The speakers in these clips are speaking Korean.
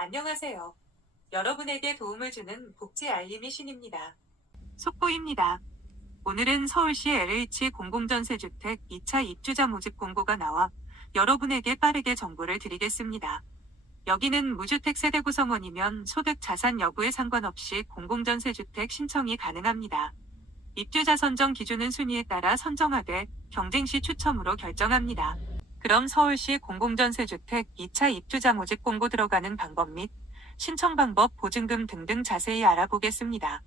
안녕하세요. 여러분에게 도움을 주는 복지 알림이 신입니다. 속보입니다. 오늘은 서울시 LH 공공전세주택 2차 입주자 모집 공고가 나와 여러분에게 빠르게 정보를 드리겠습니다. 여기는 무주택 세대 구성원이면 소득 자산 여부에 상관없이 공공전세주택 신청이 가능합니다. 입주자 선정 기준은 순위에 따라 선정하되 경쟁 시 추첨으로 결정합니다. 그럼 서울시 공공전세주택 2차 입주자 모집 공고 들어가는 방법 및 신청 방법, 보증금 등등 자세히 알아보겠습니다.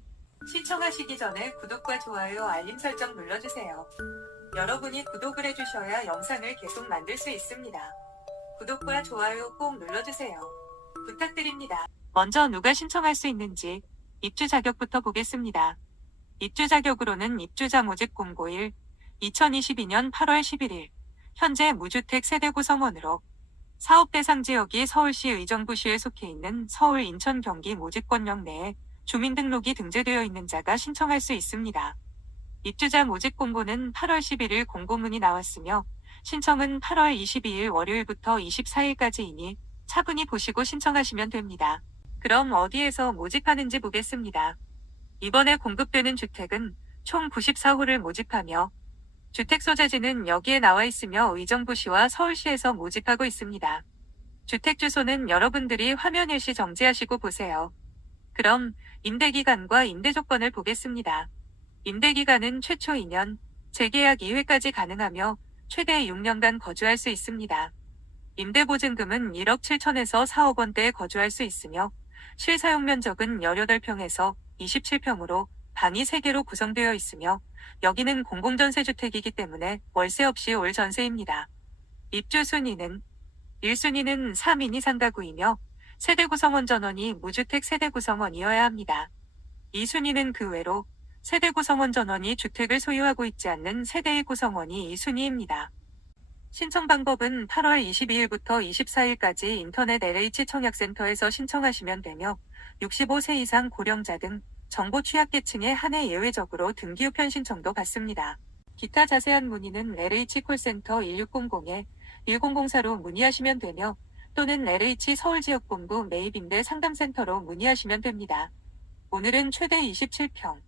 시청하시기 전에 구독과 좋아요, 알림 설정 눌러주세요. 여러분이 구독을 해주셔야 영상을 계속 만들 수 있습니다. 구독과 좋아요 꼭 눌러주세요. 부탁드립니다. 먼저 누가 신청할 수 있는지 입주 자격부터 보겠습니다. 입주 자격으로는 입주자 모집 공고 1, 2022년 8월 11일, 현재 무주택 세대 구성원으로 사업 대상 지역이 서울시 의정부시에 속해 있는 서울, 인천, 경기 모집권역 내에 주민등록이 등재되어 있는 자가 신청할 수 있습니다. 입주자 모집 공고는 8월 11일 공고문이 나왔으며 신청은 8월 22일 월요일부터 24일까지이니 차분히 보시고 신청하시면 됩니다. 그럼 어디에서 모집하는지 보겠습니다. 이번에 공급되는 주택은 총 94호를 모집하며 주택 소재지는 여기에 나와 있으며 의정부시와 서울시에서 모집하고 있습니다. 주택 주소는 여러분들이 화면 일시 정지하시고 보세요. 그럼 임대기간과 임대 조건을 보겠습니다. 임대기간은 최초 2년, 재계약 2회까지 가능하며 최대 6년간 거주할 수 있습니다. 임대보증금은 1억 7천에서 4억 원대에 거주할 수 있으며 실사용 면적은 18평에서 27평으로 방이 3개로 구성되어 있으며 여기는 공공전세주택이기 때문에 월세 없이 올 전세입니다. 입주 순위는 1순위는 3인 이상 가구이며 세대 구성원 전원이 무주택 세대 구성원이어야 합니다. 2순위는 그 외로 세대 구성원 전원이 주택을 소유하고 있지 않는 세대의 구성원이 2순위입니다. 신청 방법은 8월 22일부터 24일까지 인터넷 LH 청약센터에서 신청하시면 되며 65세 이상 고령자 등 정보 취약계층에 한해 예외적으로 등기 우편 신청도 받습니다. 기타 자세한 문의는 LH 콜센터 1600에 1004로 문의하시면 되며 또는 LH 서울지역본부 매입임대 상담센터로 문의하시면 됩니다. 오늘은 최대 27평,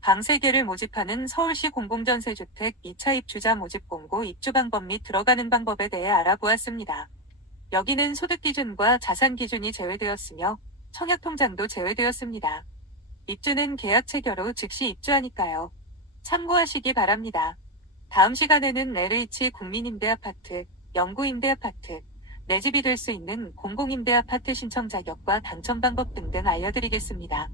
방 3개를 모집하는 서울시 공공전세주택 2차 입주자 모집 공고 입주 방법 및 들어가는 방법에 대해 알아보았습니다. 여기는 소득 기준과 자산 기준이 제외되었으며 청약 통장도 제외되었습니다. 입주는 계약 체결 후 즉시 입주하니까요. 참고하시기 바랍니다. 다음 시간에는 LH 국민임대아파트, 영구임대아파트, 내 집이 될 수 있는 공공임대아파트 신청 자격과 당첨 방법 등등 알려드리겠습니다.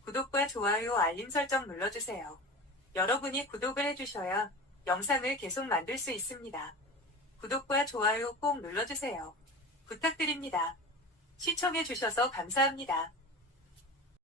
구독과 좋아요, 알림 설정 눌러주세요. 여러분이 구독을 해주셔야 영상을 계속 만들 수 있습니다. 구독과 좋아요 꼭 눌러주세요. 부탁드립니다. 시청해주셔서 감사합니다.